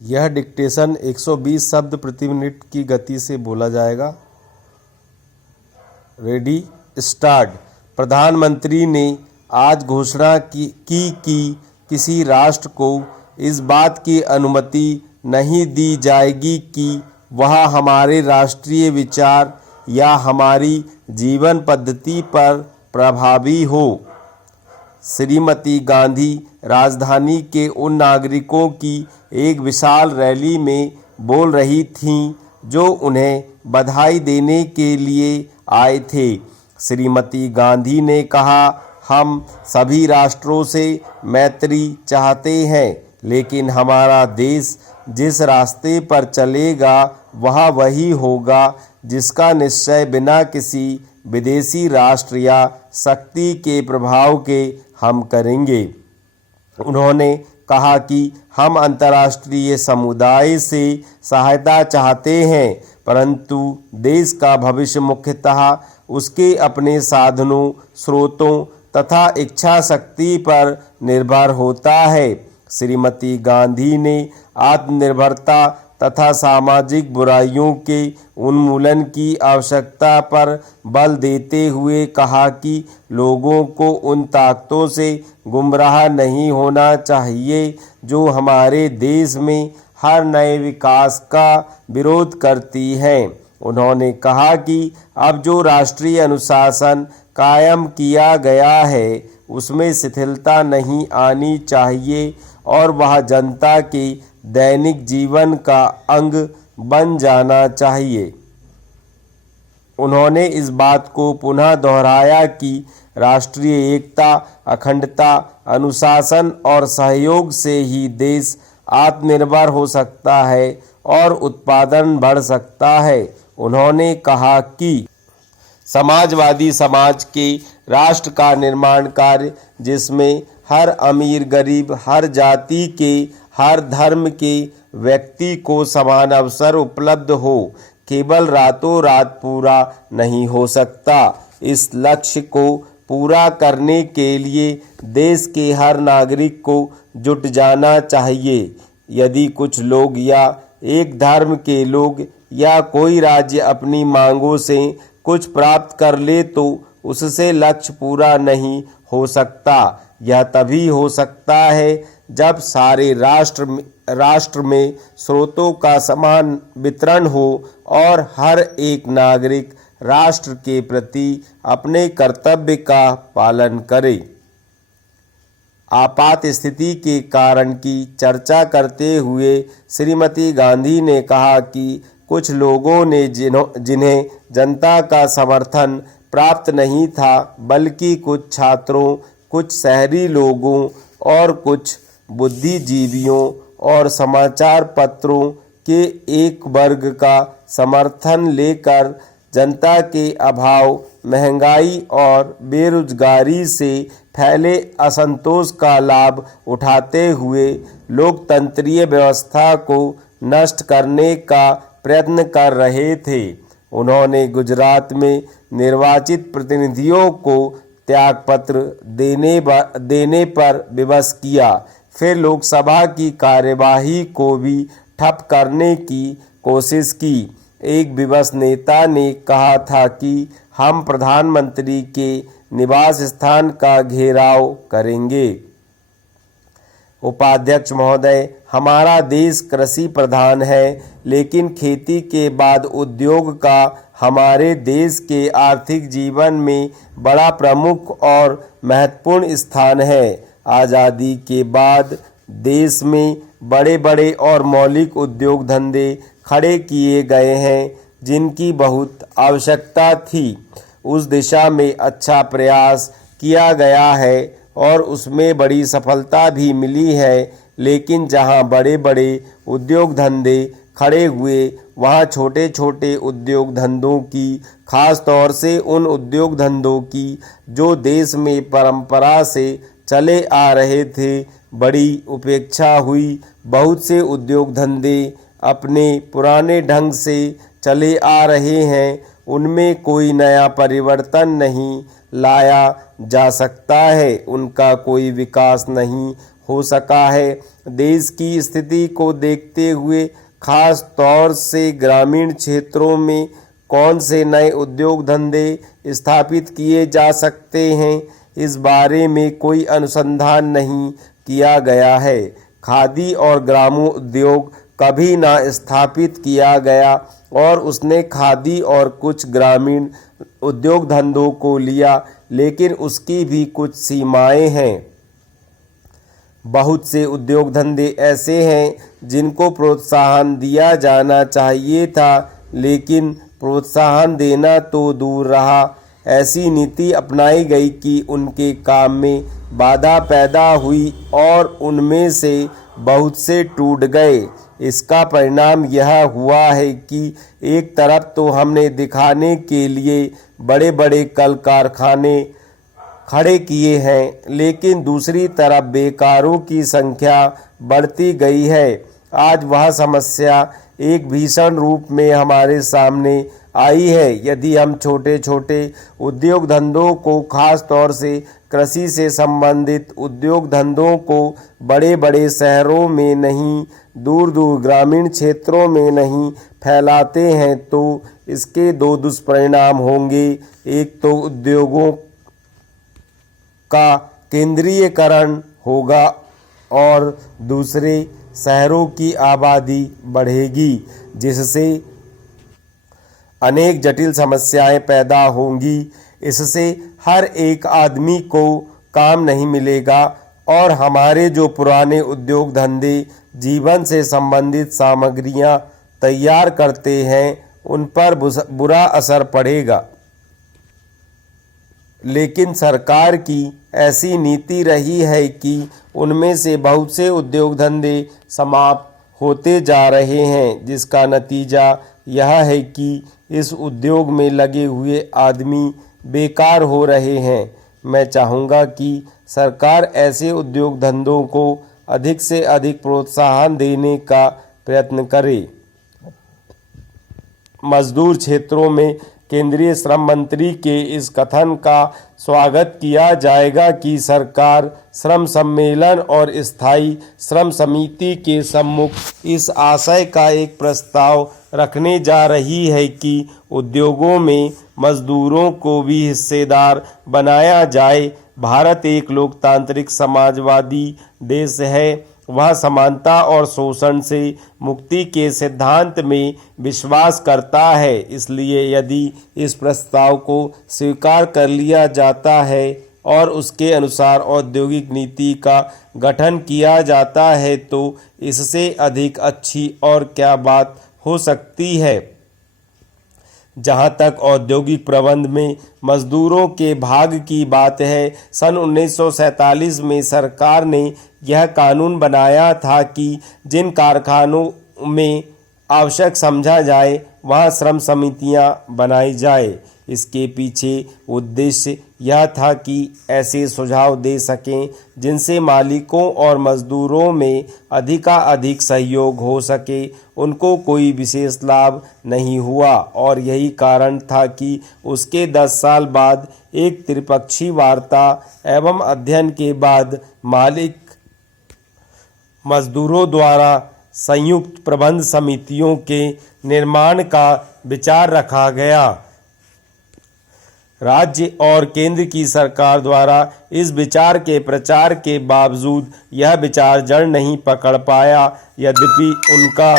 यह डिक्टेशन 120 शब्द प्रति मिनट की गति से बोला जाएगा। Ready start. प्रधानमंत्री ने आज घोषणा की कि किसी राष्ट्र को इस बात की अनुमति नहीं दी जाएगी कि वह हमारे राष्ट्रीय विचार या हमारी जीवन पद्धति पर प्रभावी हो। श्रीमती गांधी राजधानी के उन नागरिकों की एक विशाल रैली में बोल रही थीं जो उन्हें बधाई देने के लिए आए थे। श्रीमती गांधी ने कहा, हम सभी राष्ट्रों से मैत्री चाहते हैं, लेकिन हमारा देश जिस रास्ते पर चलेगा वह वही होगा जिसका निश्चय बिना किसी विदेशी राष्ट्र या शक्ति के प्रभाव के हम करेंगे। उन्होंने कहा कि हम अंतर्राष्ट्रीय समुदाय से सहायता चाहते हैं, परंतु देश का भविष्य मुख्यतः उसके अपने साधनों, स्रोतों तथा इच्छा शक्ति पर निर्भर होता है। श्रीमती गांधी ने आत्मनिर्भरता तथा सामाजिक बुराइयों के उन्मूलन की आवश्यकता पर बल देते हुए कहा कि लोगों को उन ताकतों से गुमराह नहीं होना चाहिए जो हमारे देश में हर नए विकास का विरोध करती हैं। उन्होंने कहा कि अब जो राष्ट्रीय अनुशासन कायम किया गया है उसमें शिथिलता नहीं आनी चाहिए और वह जनता के दैनिक जीवन का अंग बन जाना चाहिए। उन्होंने इस बात को पुनः दोहराया कि राष्ट्रीय एकता, अखंडता, अनुशासन और सहयोग से ही देश आत्मनिर्भर हो सकता है और उत्पादन बढ़ सकता है। उन्होंने कहा कि समाजवादी समाज के राष्ट्र का निर्माण कार्य जिसमें हर अमीर गरीब, हर जाति के, हर धर्म के व्यक्ति को समान अवसर उपलब्ध हो, केवल रातों रात पूरा नहीं हो सकता। इस लक्ष्य को पूरा करने के लिए देश के हर नागरिक को जुट जाना चाहिए। यदि कुछ लोग या एक धर्म के लोग या कोई राज्य अपनी मांगों से कुछ प्राप्त कर ले तो उससे लक्ष्य पूरा नहीं हो सकता। यह तभी हो सकता है जब सारे राष्ट्र में स्रोतों का समान वितरण हो और हर एक नागरिक राष्ट्र के प्रति अपने कर्तव्य का पालन करे। आपात स्थिति के कारण की चर्चा करते हुए श्रीमती गांधी ने कहा कि कुछ लोगों ने जिन्हें जनता का समर्थन प्राप्त नहीं था, बल्कि कुछ छात्रों, कुछ शहरी लोगों और कुछ बुद्धिजीवियों और समाचार पत्रों के एक वर्ग का समर्थन लेकर जनता के अभाव, महंगाई और बेरोजगारी से फैले असंतोष का लाभ उठाते हुए लोकतंत्रीय व्यवस्था को नष्ट करने का प्रयत्न कर रहे थे। उन्होंने गुजरात में निर्वाचित प्रतिनिधियों को त्यागपत्र देने पर विवश किया। फिर लोकसभा की कार्यवाही को भी ठप करने की कोशिश की। एक विवश नेता ने कहा था कि हम प्रधानमंत्री के निवास स्थान का घेराव करेंगे। उपाध्यक्ष महोदय, हमारा देश कृषि प्रधान है, लेकिन खेती के बाद उद्योग का हमारे देश के आर्थिक जीवन में बड़ा प्रमुख और महत्वपूर्ण स्थान है। आज़ादी के बाद देश में बड़े बड़े और मौलिक उद्योग धंधे खड़े किए गए हैं जिनकी बहुत आवश्यकता थी। उस दिशा में अच्छा प्रयास किया गया है और उसमें बड़ी सफलता भी मिली है, लेकिन जहां बड़े बड़े उद्योग धंधे खड़े हुए वहां छोटे छोटे उद्योग धंधों की, खास तौर से उन उद्योग धंधों की जो देश में परंपरा से चले आ रहे थे, बड़ी उपेक्षा हुई। बहुत से उद्योग धंधे अपने पुराने ढंग से चले आ रहे हैं, उनमें कोई नया परिवर्तन नहीं लाया जा सकता है, उनका कोई विकास नहीं हो सका है। देश की स्थिति को देखते हुए खास तौर से ग्रामीण क्षेत्रों में कौन से नए उद्योग धंधे स्थापित किए जा सकते हैं, इस बारे में कोई अनुसंधान नहीं किया गया है। खादी और ग्रामोद्योग कभी ना स्थापित किया गया और उसने खादी और कुछ ग्रामीण उद्योग धंधों को लिया, लेकिन उसकी भी कुछ सीमाएं हैं। बहुत से उद्योग धंधे ऐसे हैं जिनको प्रोत्साहन दिया जाना चाहिए था, लेकिन प्रोत्साहन देना तो दूर रहा। ऐसी नीति अपनाई गई कि उनके काम में बाधा पैदा हुई और उनमें से बहुत से टूट गए। इसका परिणाम यह हुआ है कि एक तरफ तो हमने दिखाने के लिए बड़े बड़े कल कारखाने खड़े किए हैं, लेकिन दूसरी तरफ बेकारों की संख्या बढ़ती गई है। आज वह समस्या एक भीषण रूप में हमारे सामने आई है। यदि हम छोटे छोटे उद्योग धंधों को, खास तौर से कृषि से संबंधित उद्योग धंधों को बड़े बड़े शहरों में नहीं, दूर दूर ग्रामीण क्षेत्रों में नहीं फैलाते हैं, तो इसके दो दुष्परिणाम होंगे। एक तो उद्योगों का केंद्रीयकरण होगा और दूसरे शहरों की आबादी बढ़ेगी, जिससे अनेक जटिल समस्याएं पैदा होंगी। इससे हर एक आदमी को काम नहीं मिलेगा और हमारे जो पुराने उद्योग धंधे जीवन से संबंधित सामग्रियां तैयार करते हैं, उन पर बुरा असर पड़ेगा। लेकिन सरकार की ऐसी नीति रही है कि उनमें से बहुत से उद्योग धंधे समाप्त होते जा रहे हैं, जिसका नतीजा यह है कि इस उद्योग में लगे हुए आदमी बेकार हो रहे हैं। मैं चाहूँगा कि सरकार ऐसे उद्योग धंधों को अधिक से अधिक प्रोत्साहन देने का प्रयत्न करे। मजदूर क्षेत्रों में केंद्रीय श्रम मंत्री के इस कथन का स्वागत किया जाएगा कि सरकार श्रम सम्मेलन और स्थायी श्रम समिति के सम्मुख इस आशय का एक प्रस्ताव रखने जा रही है कि उद्योगों में मजदूरों को भी हिस्सेदार बनाया जाए। भारत एक लोकतांत्रिक समाजवादी देश है। वह समानता और शोषण से मुक्ति के सिद्धांत में विश्वास करता है। इसलिए यदि इस प्रस्ताव को स्वीकार कर लिया जाता है और उसके अनुसार औद्योगिक नीति का गठन किया जाता है, तो इससे अधिक अच्छी और क्या बात हो सकती है। जहाँ तक औद्योगिक प्रबंध में मजदूरों के भाग की बात है, सन 1947 में सरकार ने यह कानून बनाया था कि जिन कारखानों में आवश्यक समझा जाए वहाँ श्रम समितियाँ बनाई जाए। इसके पीछे उद्देश्य यह था कि ऐसे सुझाव दे सकें जिनसे मालिकों और मजदूरों में अधिकाधिक सहयोग हो सके। उनको कोई विशेष लाभ नहीं हुआ और यही कारण था कि उसके 10 साल बाद एक त्रिपक्षीय वार्ता एवं अध्ययन के बाद मालिक मजदूरों द्वारा संयुक्त प्रबंध समितियों के निर्माण का विचार रखा गया। राज्य और केंद्र की सरकार द्वारा इस विचार के प्रचार के बावजूद यह विचार जड़ नहीं पकड़ पाया। यद्यपि उनका